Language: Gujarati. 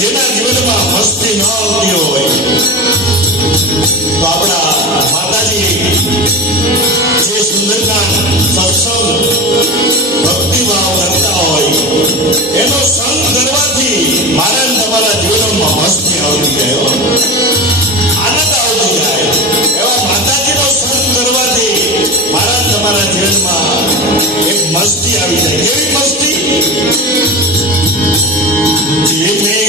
જેના જીવનમાં મસ્તી ન આવતી હોય તો આપણા માતાજી જે સુંદરતા સત્સંગ ભક્તિભાવ કરતા હોય એનો સંગ કરવાથી મારા તમારા જીવનમાં મસ્તી આવતી જાય, આનંદ આવતી જાય. એવા માતાજીનો સંગ કરવાથી મારા તમારા જીવનમાં એક મસ્તી આવી જાય. કેવી મસ્તી? જેને